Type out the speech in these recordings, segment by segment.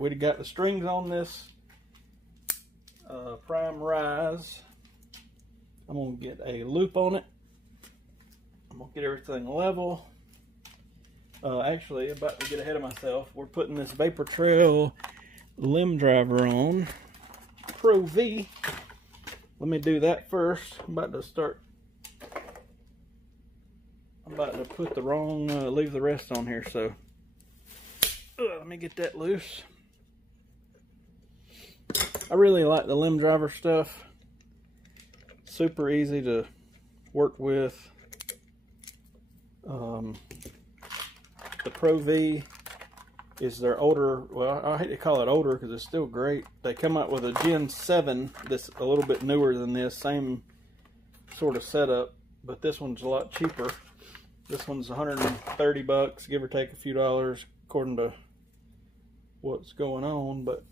we got the strings on this Prime Rize. I'm gonna get a loop on it. I'm gonna get everything level. Actually, about to get ahead of myself. We're putting this Vapor Trail limb driver on Pro V. Let me do that first. I'm about to put the wrong, leave the rest on here, so let me get that loose. I really like the limb driver stuff. Super easy to work with. The Pro V is their older, well, I hate to call it older because it's still great. They come out with a Gen 7 that's a little bit newer than this, same sort of setup, but this one's a lot cheaper. This one's 130 bucks, give or take a few dollars according to what's going on, but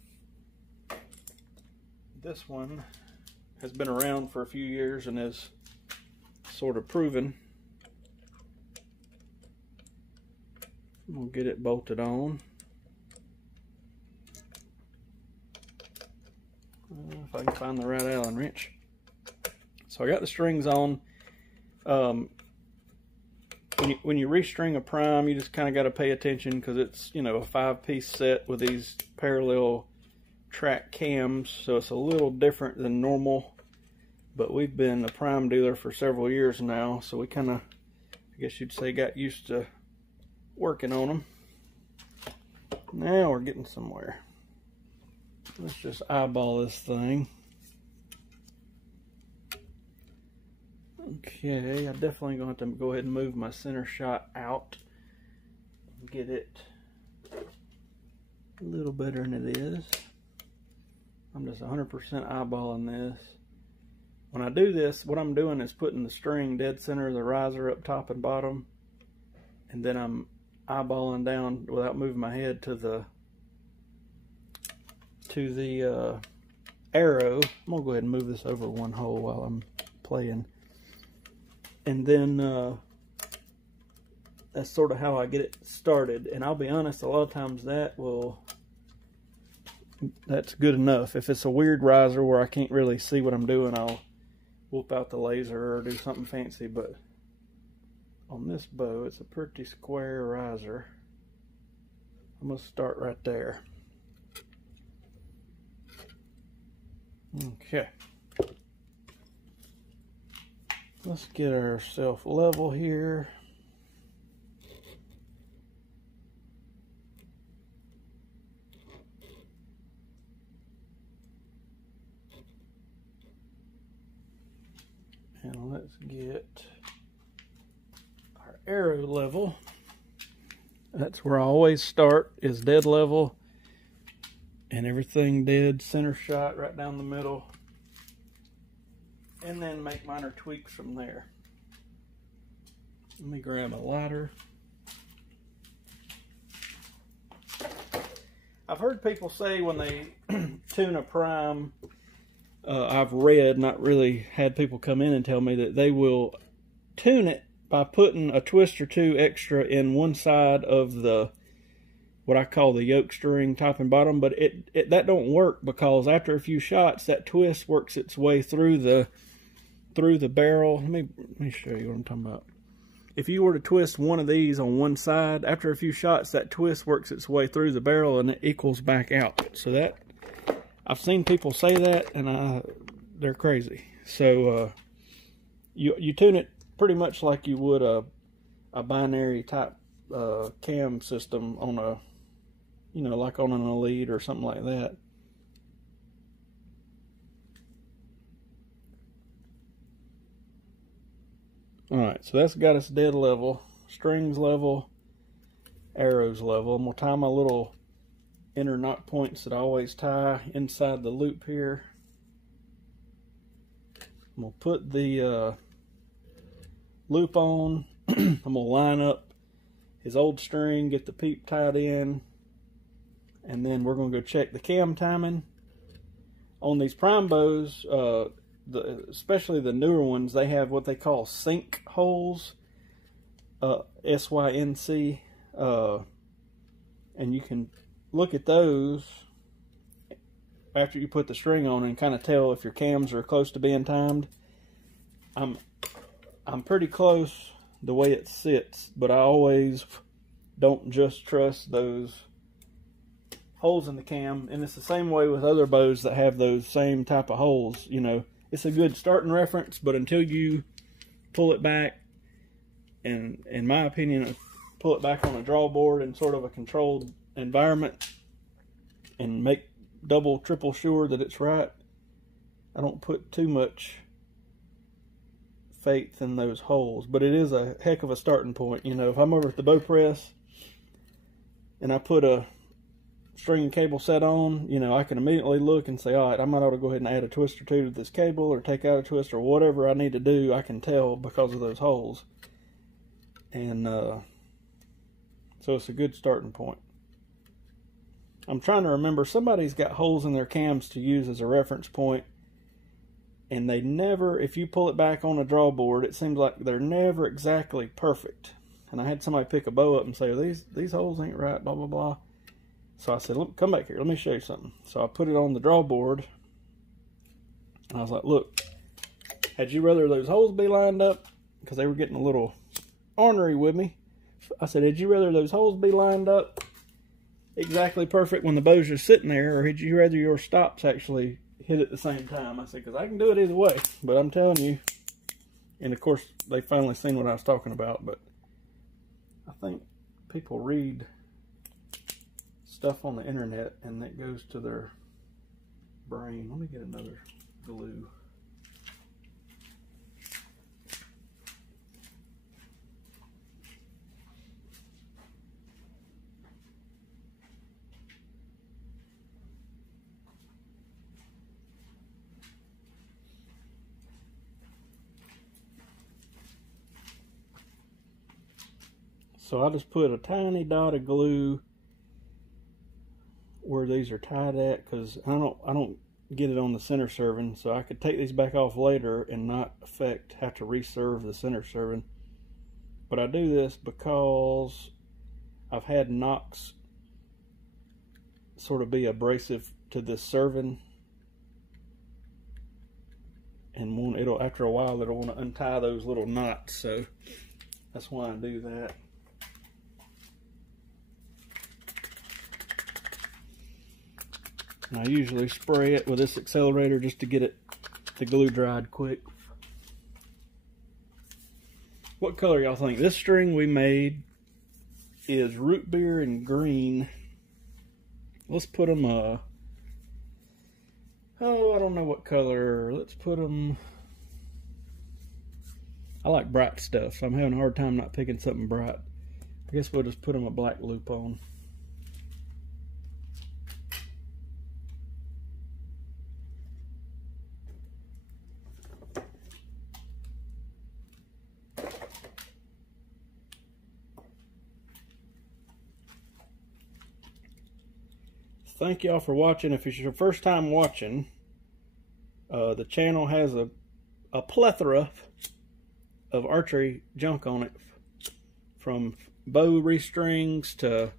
this one has been around for a few years and is sort of proven. We'll get it bolted on. If I can find the right Allen wrench. So I got the strings on. When you restring a Prime, you just kind of got to pay attention because it's, you know, a 5-piece set with these parallel track cams, so it's a little different than normal. But we've been a Prime dealer for several years now, so we kind of, I guess you'd say, got used to working on them. Now we're getting somewhere. Let's just eyeball this thing. Okay, I'm definitely going to have to go ahead and move my center shot out and get it a little better than it is. I'm just 100% eyeballing this. When I do this, what I'm doing is putting the string dead center of the riser up top and bottom, and then I'm eyeballing down without moving my head to the arrow. I'm gonna go ahead and move this over one hole while I'm playing, and then that's sort of how I get it started. And I'll be honest, a lot of times that's good enough. If it's a weird riser where I can't really see what I'm doing, I'll whoop out the laser or do something fancy, but on this bow, it's a pretty square riser. I'm going to start right there. Okay. Let's get ourselves level here. And let's get our arrow level. That's where I always start, is dead level, and everything dead center shot right down the middle, and then make minor tweaks from there. Let me grab a lighter. I've heard people say when they tune a Prime, I've read, not really had people come in and tell me, that they will tune it by putting a twist or two extra in one side of the, what I call the yoke string, top and bottom, but that don't work, because after a few shots, that twist works its way through the barrel. Let me show you what I'm talking about. If you were to twist one of these on one side, after a few shots, that twist works its way through the barrel and it equals back out. So that, I've seen people say that, and they're crazy. So you tune it pretty much like you would a binary type cam system on a, you know, like on an Elite or something like that. Alright, so that's got us dead level, strings level, arrows level. I'm going to tie my little inner knot points that I always tie inside the loop here. I'm going to put the loop on. I'm going to line up his old string, get the peep tied in, and then we're going to go check the cam timing. On these Prime bows, especially the newer ones, they have what they call sync holes, S-Y-N-C, and you can look at those after you put the string on and kind of tell if your cams are close to being timed. I'm pretty close the way it sits, but I always don't just trust those holes in the cam. And it's the same way with other bows that have those same type of holes. You know, it's a good starting reference, but until you pull it back, and in my opinion, pull it back on a draw board in sort of a controlled environment and make double, triple sure that it's right, I don't put too much faith in those holes. But it is a heck of a starting point. You know, if I'm over at the bow press and I put a string and cable set on, you know, I can immediately look and say, all right, I might ought to go ahead and add a twist or two to this cable, or take out a twist, or whatever I need to do. I can tell because of those holes. And so it's a good starting point. I'm trying to remember, somebody's got holes in their cams to use as a reference point, and they never, if you pull it back on a draw board, it seems like they're never exactly perfect. And I had somebody pick a bow up and say, these holes ain't right, blah, blah, blah. So I said, look, come back here, let me show you something. So I put it on the draw board, and I was like, look, had you rather those holes be lined up? Because they were getting a little ornery with me. I said, had you rather those holes be lined up exactly perfect when the bow's just sitting there, or had you rather your stops actually hit at the same time? I said, because I can do it either way. But I'm telling you, and of course, they finally seen what I was talking about, but I think people read stuff on the internet and that goes to their brain. Let me get another glue. So I just put a tiny dot of glue where these are tied at, because I don't get it on the center serving, so I could take these back off later and not have to reserve the center serving. But I do this because I've had knocks sort of be abrasive to this serving, and it'll, after a while, it'll want to untie those little knots. So that's why I do that. And I usually spray it with this accelerator just to get the glue dried quick. What color y'all think? This string we made is root beer and green. Let's put them, oh, I don't know what color. Let's put them, I like bright stuff, so I'm having a hard time not picking something bright. I guess we'll just put them a black loop on. Thank y'all for watching. If it's your first time watching, the channel has a plethora of archery junk on it, from bow restrings to,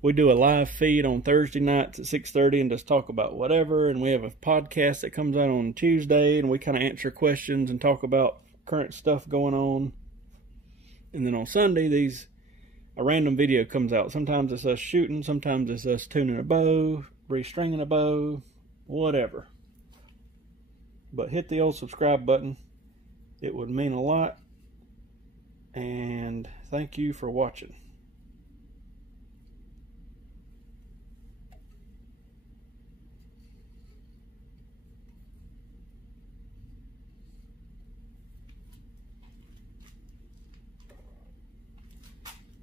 we do a live feed on Thursday nights at 6:30 and just talk about whatever, and we have a podcast that comes out on Tuesday, and we kind of answer questions and talk about current stuff going on. And then on Sunday, a random video comes out. Sometimes it's us shooting, sometimes it's us tuning a bow, restringing a bow, whatever. But hit the old subscribe button. It would mean a lot. And thank you for watching.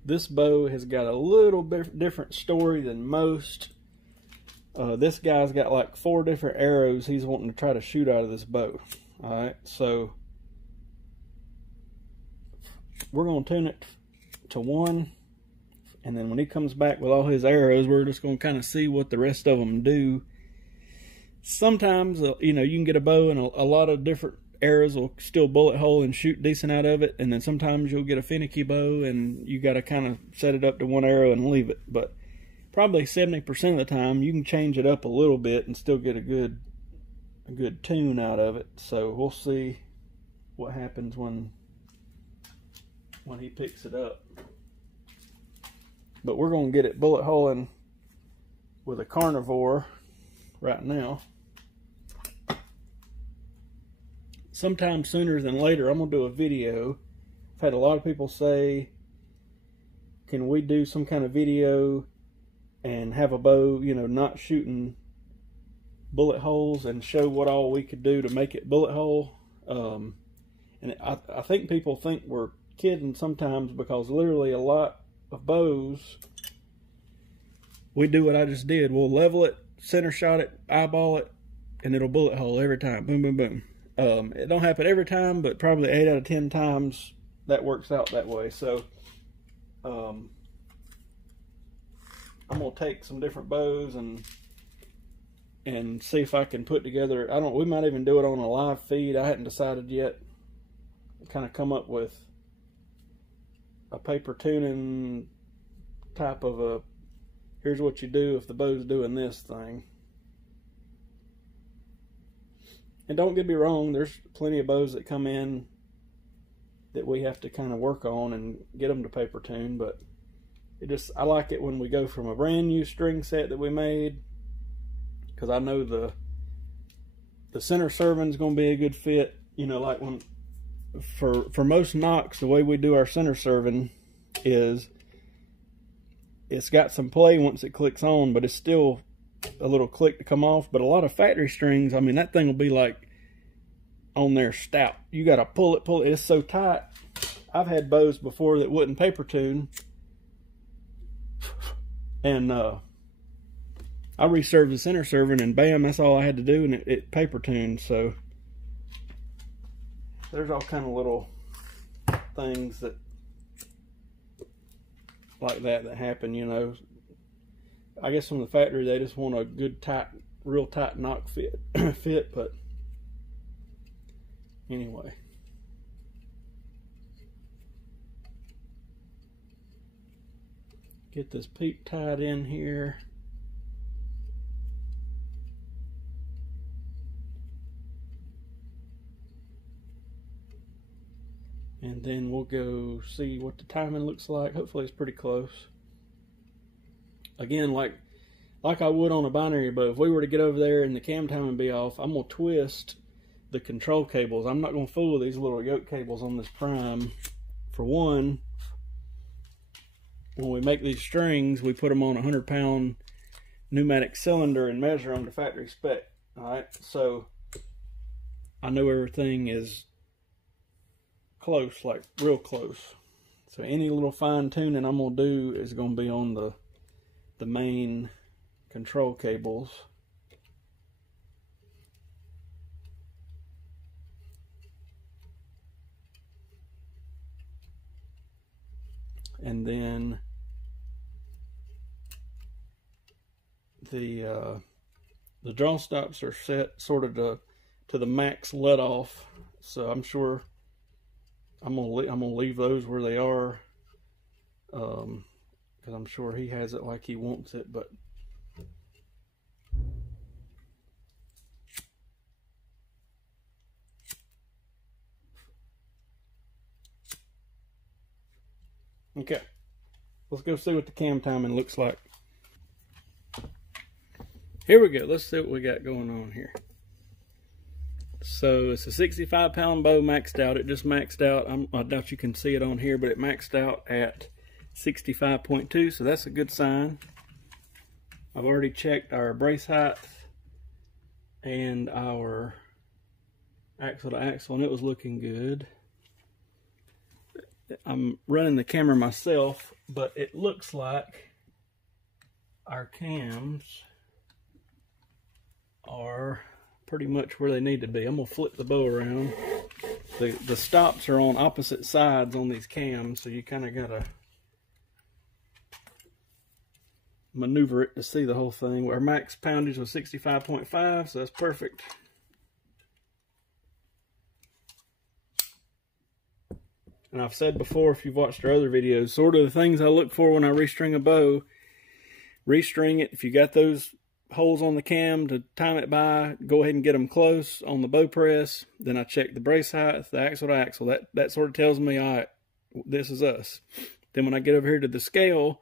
This bow has got a little bit different story than most. This guy's got like 4 different arrows he's wanting to try to shoot out of this bow. Alright, so we're going to tune it to 1, and then when he comes back with all his arrows, we're just going to kind of see what the rest of them do. Sometimes, you know, you can get a bow and a lot of different arrows will still bullet hole and shoot decent out of it, and then sometimes you'll get a finicky bow and you got to kind of set it up to 1 arrow and leave it. But probably 70% of the time, you can change it up a little bit and still get a good tune out of it. So we'll see what happens when he picks it up. But we're going to get it bullet holing with a carnivore right now. Sometime sooner than later, I'm going to do a video. I've had a lot of people say, can we do some kind of video and have a bow, you know, not shooting bullet holes, and show what all we could do to make it bullet hole. And I think people think we're kidding sometimes, because literally a lot of bows, we do what I just did. We'll level it, center shot it, eyeball it, and it'll bullet hole every time. Boom, boom, boom. It don't happen every time, but probably 8 out of 10 times that works out that way. So I'm gonna take some different bows and see if I can put together, we might even do it on a live feed. I hadn't decided yet. Kind of come up with a paper tuning type of a, here's what you do if the bow's doing this thing. And don't get me wrong, there's plenty of bows that come in that we have to kind of work on and get them to paper tune, but I like it when we go from a brand new string set that we made, because I know the center serving is going to be a good fit. You know, like when for most nocks, the way we do our center serving is it's got some play once it clicks on, but it's still a little click to come off. But a lot of factory strings, I mean, that thing will be like on there stout. You got to pull it. It's so tight. I've had bows before that wouldn't paper tune, and I reserved the center serving, and bam, that's all I had to do, and it paper tuned. So there's all kind of little things that like that happen, you know. I guess from the factory they just want a good tight, real tight knock fit. But anyway, get this peak tied in here. And then we'll go see what the timing looks like. Hopefully it's pretty close. Again, like I would on a binary bow, if we were to get over there and the cam timing be off, I'm going to twist the control cables. I'm not going to fool with these little yoke cables on this Prime. For one, when we make these strings, we put them on a 100-pound pneumatic cylinder and measure them to factory spec. Alright, so I know everything is close, like real close. So any little fine tuning I'm going to do is going to be on the main control cables. And then the draw stops are set sort of to the max let off. So I'm sure I'm gonna leave those where they are, because I'm sure he has it like he wants it. But okay, let's go see what the cam timing looks like. Here we go. Let's see what we got going on here. So it's a 65-pound bow maxed out. It just maxed out. I doubt you can see it on here, but it maxed out at 65.2, so that's a good sign. I've already checked our brace height and our axle to axle, and it was looking good. I'm running the camera myself, but it looks like our cams are pretty much where they need to be. I'm gonna flip the bow around. The stops are on opposite sides on these cams, so you kind of gotta maneuver it to see the whole thing. Our max poundage was 65.5, so that's perfect. And I've said before, if you've watched our other videos, sort of the things I look for when I restring a bow. restring it. If you got those holes on the cam to time it by, go ahead and get them close on the bow press. Then I check the brace height, the axle to axle. That sort of tells me, all right, this is us. Then when I get over here to the scale,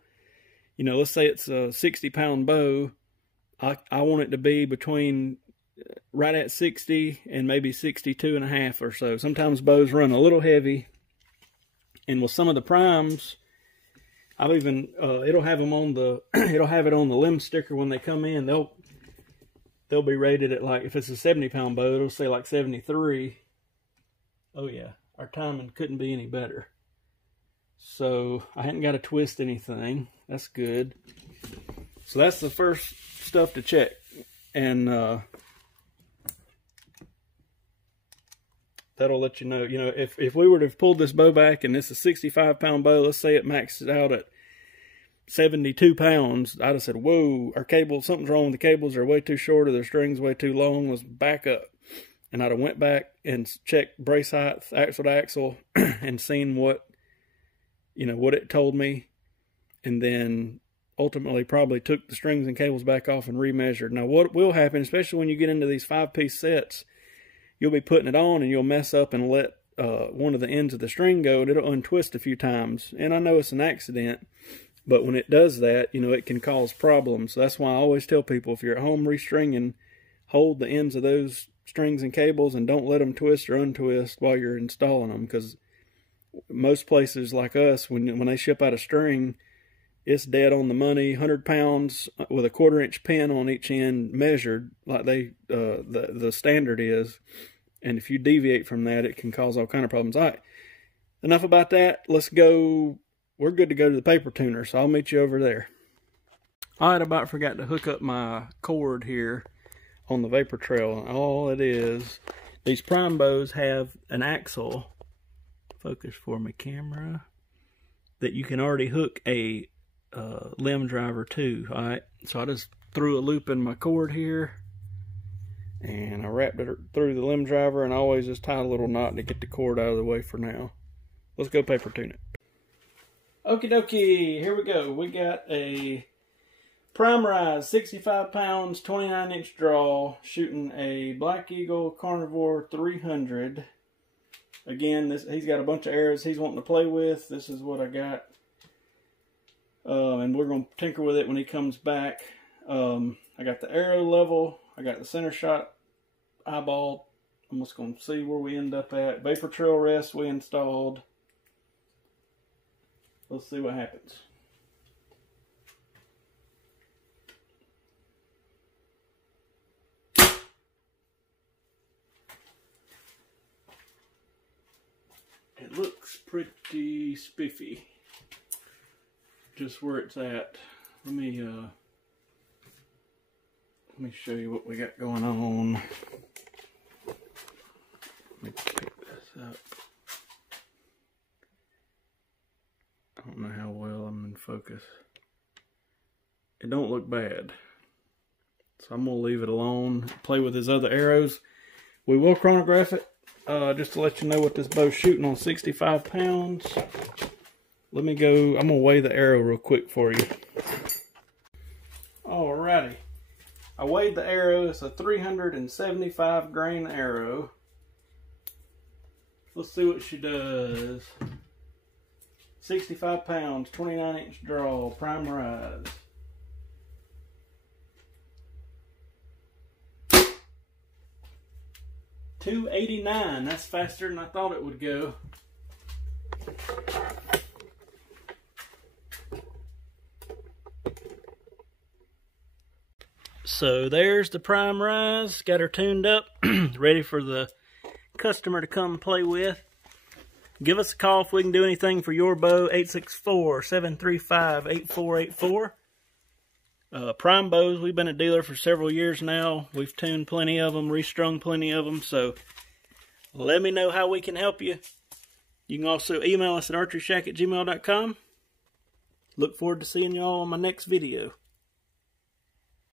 you know, let's say it's a 60-pound bow. I want it to be between right at 60 and maybe 62.5 or so. Sometimes bows run a little heavy. And with some of the primes, I've even it'll have them on the it'll have it on the limb sticker when they come in. They'll be rated at, like, if it's a 70-pound bow, it'll say like 73. Oh yeah, our timing couldn't be any better. So I hadn't got to twist anything. That's good. So that's the first stuff to check. And that'll let you know. You know, if we were to have pulled this bow back and it's a 65-pound bow, let's say it maxes out at 72 pounds, I'd have said, whoa, our cable, something's wrong with the cables. They're way too short or their string's way too long. Let's back up. And I'd have went back and checked brace height, axle to axle, and seen what, you know, what it told me. And then ultimately probably took the strings and cables back off and remeasured. Now what will happen, especially when you get into these 5-piece sets, you'll be putting it on and you'll mess up and let one of the ends of the string go, and it'll untwist a few times. And I know it's an accident, but when it does that, you know, it can cause problems. So that's why I always tell people, if you're at home restringing, hold the ends of those strings and cables and don't let them twist or untwist while you're installing them, because most places like us, when they ship out a string, it's dead on the money, 100 pounds with a 1/4-inch pin on each end measured like the standard is. And if you deviate from that, it can cause all kind of problems. All right, enough about that. Let's go. We're good to go to the paper tuner, so I'll meet you over there. All right, I about forgot to hook up my cord here on the vapor trail. All it is, these prime bows have an axle, focus for me camera, that you can already hook a limb driver to. All right, so I just threw a loop in my cord here and I wrapped it through the limb driver, and I always just tie a little knot to get the cord out of the way for now. Let's go paper tune it. Okie dokie, here we go. We got a Prime Rize, 65 pounds, 29-inch draw, shooting a Black Eagle Carnivore 300. Again, he's got a bunch of arrows he's wanting to play with. This is what I got. And we're going to tinker with it when he comes back. I got the arrow level. I got the center shot eyeball. I'm just going to see where we end up at. Vapor trail rest we installed. Let's see what happens. It looks pretty spiffy. Just where it's at. Let me show you what we got going on. Let me pick this up. I don't know how well I'm in focus. It don't look bad. So I'm going to leave it alone. Play with his other arrows. We will chronograph it. Just to let you know what this bow's shooting on 65 pounds. Let me go. I'm going to weigh the arrow real quick for you. Alrighty. I weighed the arrow. It's a 375 grain arrow. Let's see what she does. 65 pounds, 29-inch draw, Prime Rize. $289. That's faster than I thought it would go. So there's the Prime Rize. Got her tuned up, ready for the customer to come play with. Give us a call if we can do anything for your bow, 864-735-8484. Prime bows, we've been a dealer for several years now. We've tuned plenty of them, restrung plenty of them, so let me know how we can help you. You can also email us at archeryshack@gmail.com. Look forward to seeing you all on my next video.